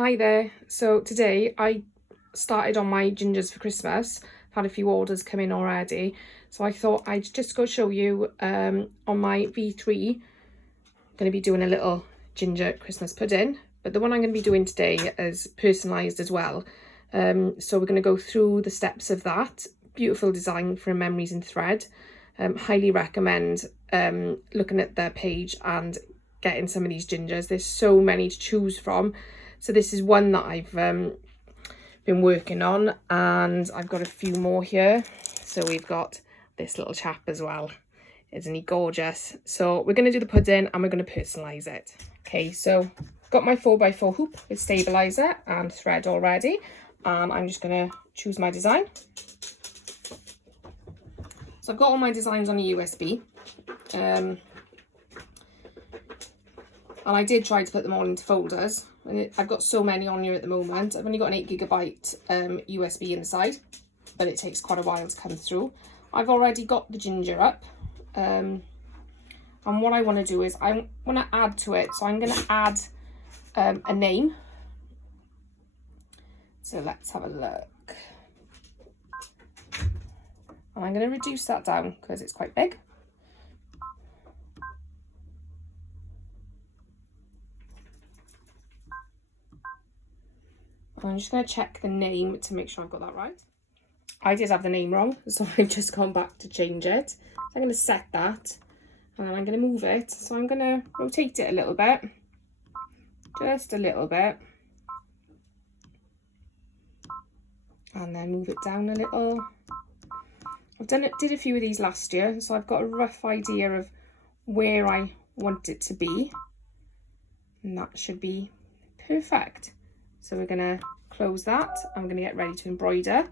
Hi there. So today I started on my gingers for Christmas. I've had a few orders come in already. So I thought I'd just go show you on my V3. I'm going to be doing a little ginger Christmas pudding. But the one I'm going to be doing today is personalised as well. So we're going to go through the steps of that. Beautiful design from Memories in Thread. Highly recommend looking at their page and getting some of these gingers. There's so many to choose from. So this is one that I've been working on, and I've got a few more here. So we've got this little chap as well. Isn't he gorgeous? So we're going to do the pudding and we're going to personalise it. Okay, so I've got my 4x4 hoop with stabiliser and thread already, and I'm just going to choose my design. So I've got all my designs on a USB. And I did try to put them all into folders. I've got so many on here at the moment. I've only got an 8GB USB inside, but it takes quite a while to come through. I've already got the ginger up. And what I want to do is I want to add to it. So I'm going to add a name. So let's have a look. And I'm going to reduce that down because it's quite big. I'm just going to check the name to make sure I've got that right. I did have the name wrong, so I've just gone back to change it. So I'm going to set that, and then I'm going to move it. So I'm going to rotate it a little bit, just a little bit, and then move it down a little. Did a few of these last year, so I've got a rough idea of where I want it to be, and that should be perfect. So we're going to close that. I'm going to get ready to embroider.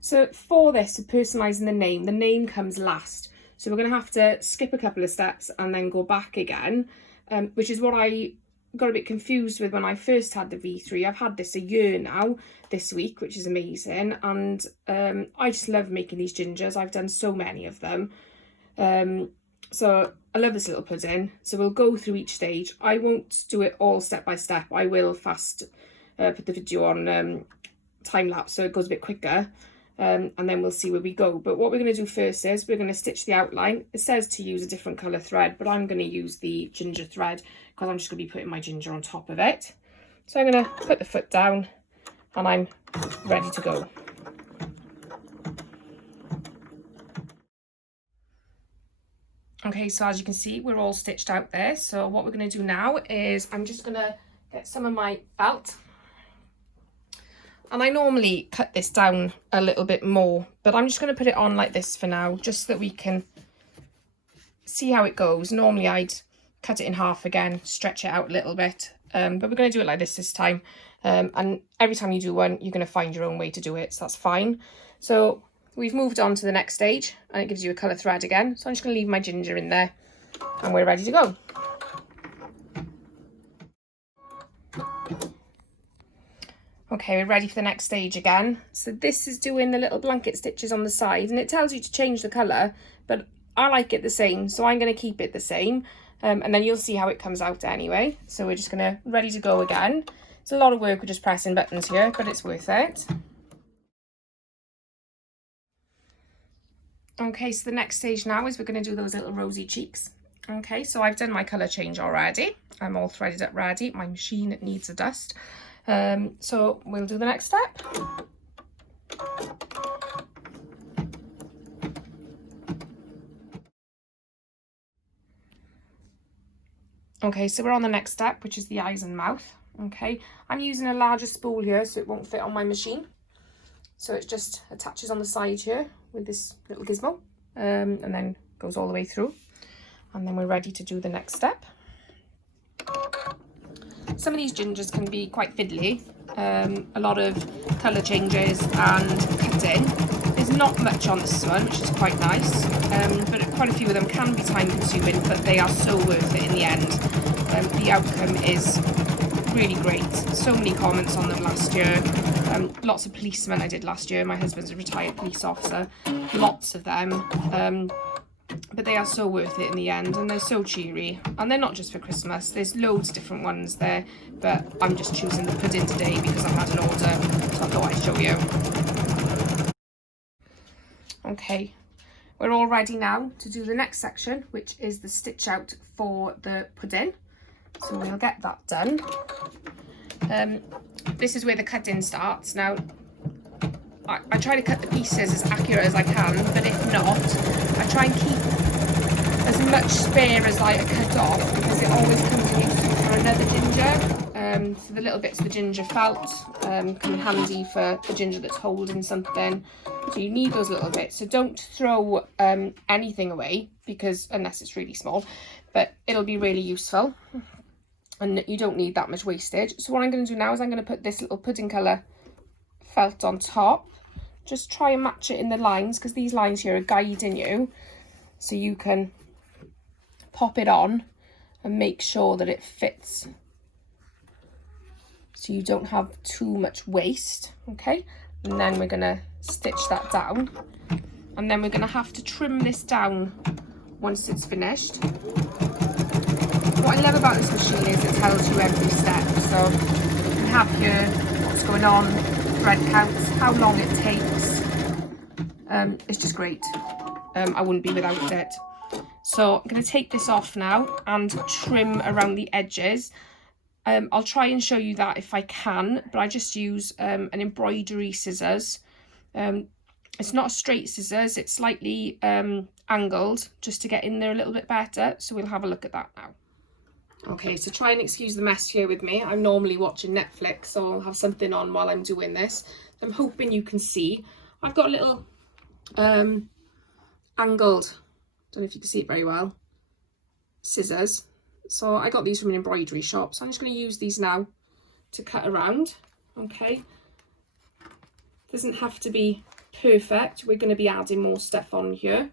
So for this, personalising the name comes last. So we're going to have to skip a couple of steps and then go back again, which is what I got a bit confused with when I first had the V3. I've had this a year now, this week, which is amazing. And I just love making these gingers. I've done so many of them. So I love this little pudding. So we'll go through each stage. I won't do it all step by step. I will put the video on time lapse so it goes a bit quicker, and then we'll see where we go. But what we're going to do first is we're going to stitch the outline. It says to use a different colour thread, but I'm going to use the ginger thread because I'm just going to be putting my ginger on top of it. So I'm going to put the foot down and I'm ready to go. Okay, so as you can see, we're all stitched out there. So what we're going to do now is I'm just going to get some of my felt. And I normally cut this down a little bit more, but I'm just going to put it on like this for now, just so that we can see how it goes. Normally I'd cut it in half again, stretch it out a little bit, but we're going to do it like this time. And every time you do one, you're going to find your own way to do it, so that's fine. So we've moved on to the next stage, and it gives you a colour thread again. So I'm just going to leave my ginger in there, and we're ready to go. Okay, we're ready for the next stage again. So this is doing the little blanket stitches on the side, and it tells you to change the colour, but I like it the same, so I'm going to keep it the same, and then you'll see how it comes out anyway. So we're just going to ready to go again. It's a lot of work with just pressing buttons here, but it's worth it. Okay, so the next stage now is we're going to do those little rosy cheeks. Okay, so I've done my colour change already. I'm all threaded up ready. My machine needs a dust. So we'll do the next step. Okay, so we're on the next step, which is the eyes and mouth. Okay, I'm using a larger spool here so it won't fit on my machine. So it just attaches on the side here with this little gizmo, and then goes all the way through. And then we're ready to do the next step. Some of these gingers can be quite fiddly, a lot of colour changes and cutting. There's not much on this one, which is quite nice, but quite a few of them can be time consuming, but they are so worth it in the end. The outcome is really great. So many comments on them last year. Lots of policemen I did last year. My husband's a retired police officer. Lots of them. but they are so worth it in the end, and they're so cheery, and they're not just for Christmas. There's loads of different ones there, but I'm just choosing the pudding today because I had an order, so I thought I'd show you. Okay, we're all ready now to do the next section, which is the stitch out for the pudding. So we'll get that done. This is where the cutting starts. Now, I try to cut the pieces as accurate as I can, but if not, I try and keep as much spare as I cut off, because it always comes in useful for another ginger. So the little bits of the ginger felt come in handy for the ginger that's holding something. So you need those little bits. So don't throw anything away, because unless it's really small, but it'll be really useful. And you don't need that much wastage. So what I'm going to do now is I'm going to put this little pudding colour felt on top. Just try and match it in the lines, because these lines here are guiding you, so you can pop it on and make sure that it fits, so you don't have too much waste. Okay, and then we're going to stitch that down, and then we're going to have to trim this down once it's finished. What I love about this machine is it tells you every step, so you can have here what's going on, thread counts, how long it takes. It's just great. I wouldn't be without it. So I'm going to take this off now and trim around the edges. I'll try and show you that if I can, but I just use an embroidery scissors. It's not a straight scissors, it's slightly angled, just to get in there a little bit better. So we'll have a look at that now. Okay, so try and excuse the mess here with me. I'm normally watching Netflix, so I'll have something on while I'm doing this. I'm hoping you can see. I've got a little angled, don't know if you can see it very well, scissors. So I got these from an embroidery shop. So I'm just going to use these now to cut around. Okay. Doesn't have to be perfect. We're going to be adding more stuff on here.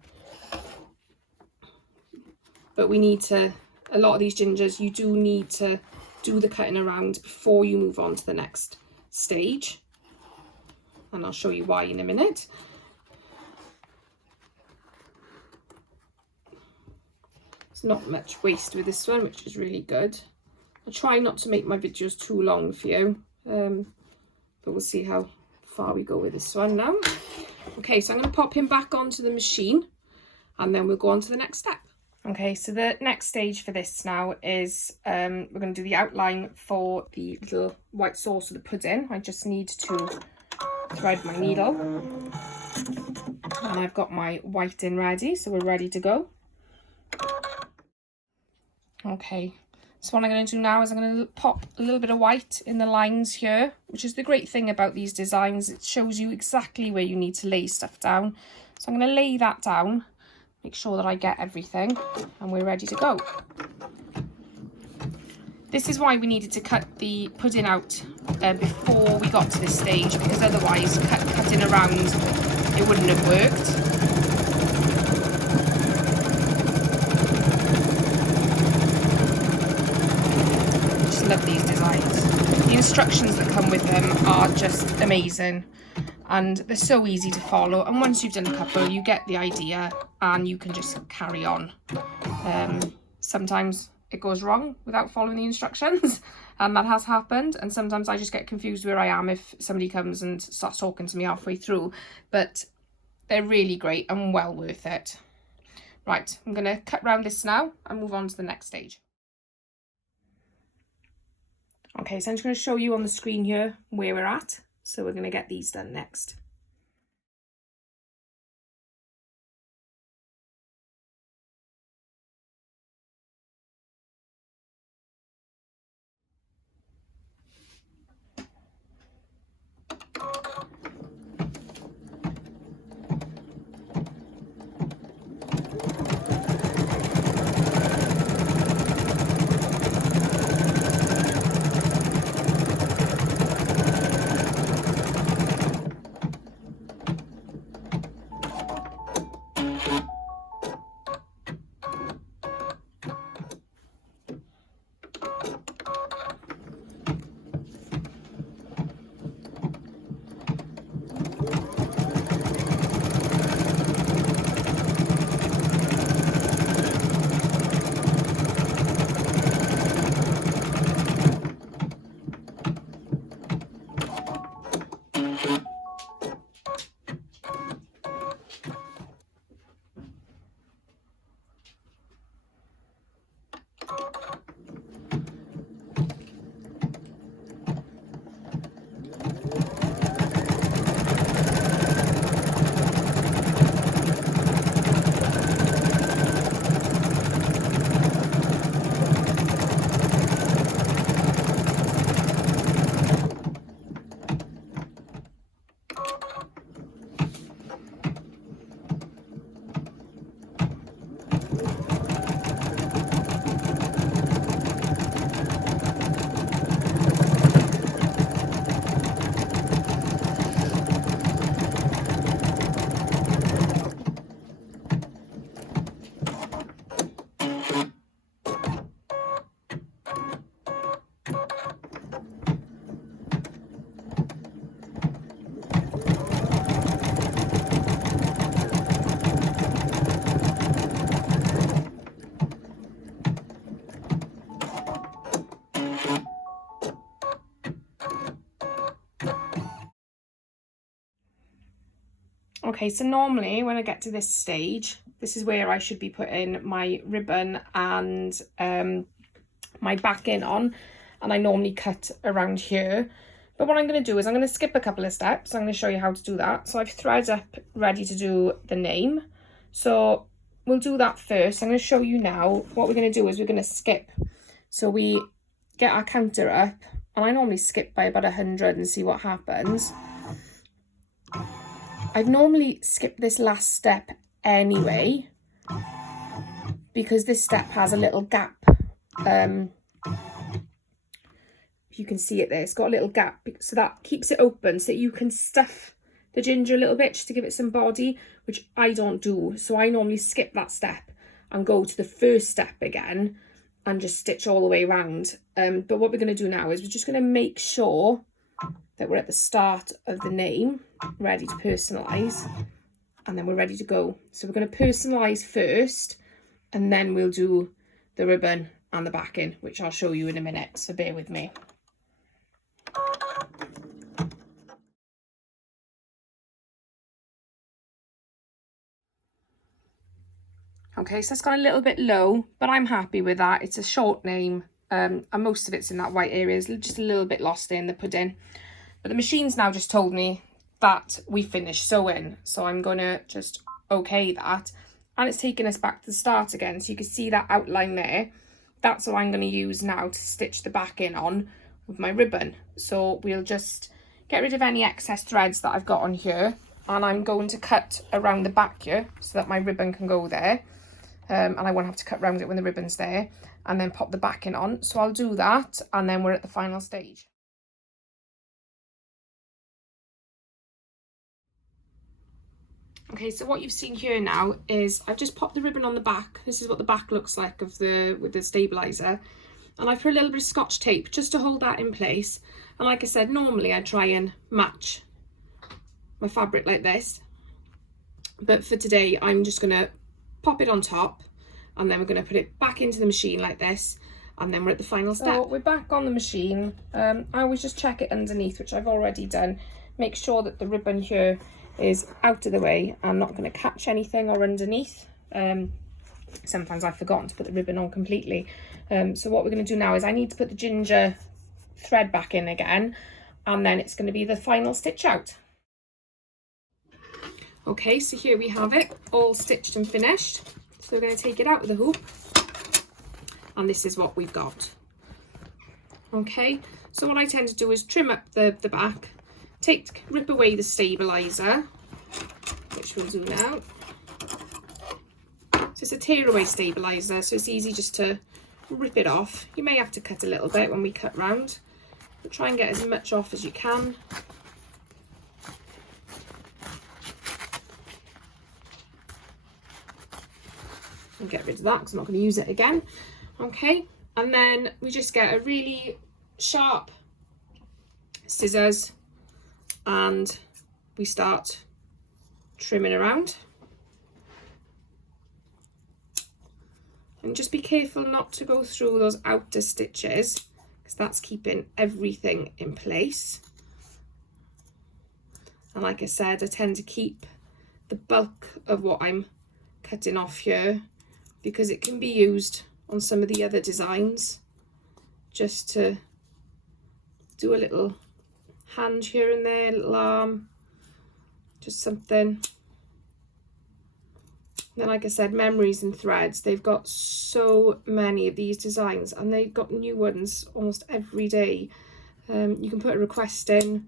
But we need to, a lot of these gingers, you do need to do the cutting around before you move on to the next stage. And I'll show you why in a minute. There's not much waste with this one, which is really good. I try not to make my videos too long for you, but we'll see how far we go with this one now. Okay, so I'm going to pop him back onto the machine, and then we'll go on to the next step. Okay, so the next stage for this now is we're going to do the outline for the little white sauce of the pudding. I just need to thread my needle, and I've got my white in ready, so we're ready to go. Okay, so what I'm going to do now is I'm going to pop a little bit of white in the lines here, which is the great thing about these designs. It shows you exactly where you need to lay stuff down. So I'm going to lay that down, make sure that I get everything, and we're ready to go. This is why we needed to cut the pudding out before we got to this stage, because otherwise cutting around, it wouldn't have worked. Love these designs. The instructions that come with them are just amazing, and they're so easy to follow, and once you've done a couple you get the idea and you can just carry on. Sometimes it goes wrong without following the instructions, and that has happened, and sometimes I just get confused where I am if somebody comes and starts talking to me halfway through, but they're really great and well worth it. Right, I'm going to cut round this now and move on to the next stage. Okay, so I'm just going to show you on the screen here where we're at. So we're going to get these done next. Okay, so normally when I get to this stage, this is where I should be putting my ribbon and my backing on, and I normally cut around here. But what I'm going to do is I'm going to skip a couple of steps. I'm going to show you how to do that. So I've thread up ready to do the name. So we'll do that first. I'm going to show you now. What we're going to do is we're going to skip. So we get our counter up, and I normally skip by about 100 and see what happens. I'd normally skip this last step anyway, because this step has a little gap. If you can see it there, it's got a little gap, so that keeps it open so that you can stuff the ginger a little bit just to give it some body, which I don't do. So I normally skip that step and go to the first step again and just stitch all the way around. But what we're going to do now is we're just going to make sure that we're at the start of the name, ready to personalise, and then we're ready to go. So we're going to personalise first, and then we'll do the ribbon and the backing, which I'll show you in a minute, so bear with me. Okay, so it's got a little bit low, but I'm happy with that. It's a short name, and most of it's in that white area. It's just a little bit lost in the pudding. But the machine's now just told me that we finished sewing, so I'm going to just okay that. And it's taking us back to the start again, so you can see that outline there. That's what I'm going to use now to stitch the backing on with my ribbon. So we'll just get rid of any excess threads that I've got on here, and I'm going to cut around the back here so that my ribbon can go there. And I won't have to cut around it when the ribbon's there, and then pop the backing on. So I'll do that, and then we're at the final stage. Okay, so what you've seen here now is I've just popped the ribbon on the back. This is what the back looks like with the stabilizer, and I've put a little bit of Scotch tape just to hold that in place. And like I said, normally I try and match my fabric like this, but for today I'm just gonna pop it on top, and then we're going to put it back into the machine like this, and then we're at the final step. So we're back on the machine. I always just check it underneath, which I've already done. Make sure that the ribbon here is out of the way. I'm not going to catch anything or underneath. Sometimes I've forgotten to put the ribbon on completely. So what we're going to do now is I need to put the ginger thread back in again, and then it's going to be the final stitch out. Okay, so here we have it, all stitched and finished. So we're going to take it out with the hoop, and this is what we've got. Okay, so what I tend to do is trim up the back, rip away the stabilizer, which we'll do now. So it's a tear away stabilizer, so it's easy just to rip it off. You may have to cut a little bit when we cut round, but try and get as much off as you can. And get rid of that because I'm not going to use it again. Okay, and then we just get a really sharp scissors and we start trimming around. And just be careful not to go through those outer stitches, because that's keeping everything in place. And like I said, I tend to keep the bulk of what I'm cutting off here, because it can be used on some of the other designs, just to do a little hand here and there, a little arm, just something. And then, like I said, memories and threads, they've got so many of these designs, and they've got new ones almost every day. You can put a request in,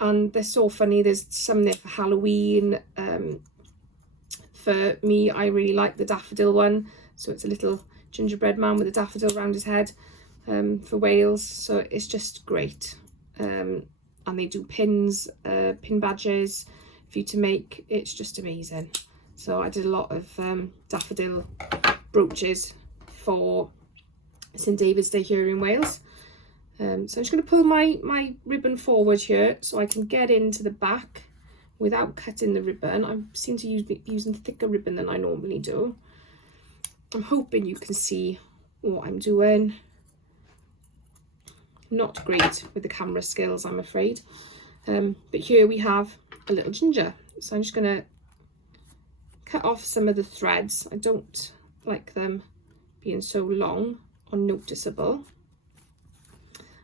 and they're so funny. There's some there for Halloween. For me, I really like the daffodil one. So it's a little gingerbread man with a daffodil around his head, for Wales. So it's just great. And they do pins, pin badges for you to make. It's just amazing. So I did a lot of daffodil brooches for St David's Day here in Wales. So I'm just going to pull my ribbon forward here so I can get into the back without cutting the ribbon. I seem to be using thicker ribbon than I normally do. I'm hoping you can see what I'm doing. Not great with the camera skills, I'm afraid. But here we have a little ginger. So I'm just going to cut off some of the threads. I don't like them being so long or noticeable.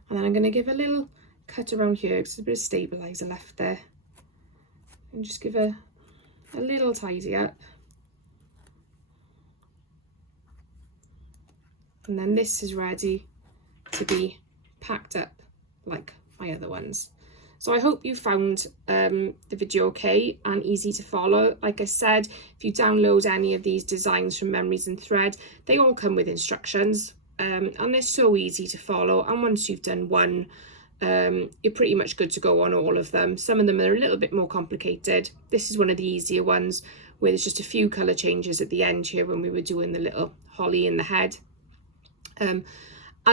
And then I'm going to give a little cut around here because there's a bit of stabilizer left there. And just give a little tidy up. And then this is ready to be packed up like my other ones. So I hope you found the video okay and easy to follow. Like I said, if you download any of these designs from Memories and Thread, they all come with instructions, and they're so easy to follow. And once you've done one, you're pretty much good to go on all of them. Some of them are a little bit more complicated. This is one of the easier ones where there's just a few colour changes at the end here when we were doing the little holly in the head. And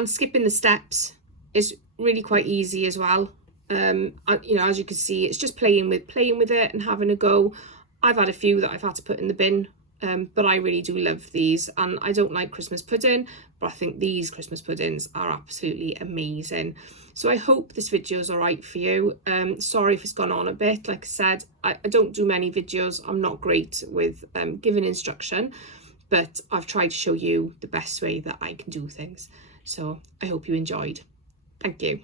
skipping the steps is really quite easy as well. You know, as you can see, it's just playing with it and having a go. I've had a few that I've had to put in the bin, but I really do love these. And I don't like Christmas pudding, but I think these Christmas puddings are absolutely amazing. So I hope this video is all right for you. Sorry if it's gone on a bit. Like I said, I don't do many videos. I'm not great with giving instruction, but I've tried to show you the best way that I can do things. So I hope you enjoyed. Thank you.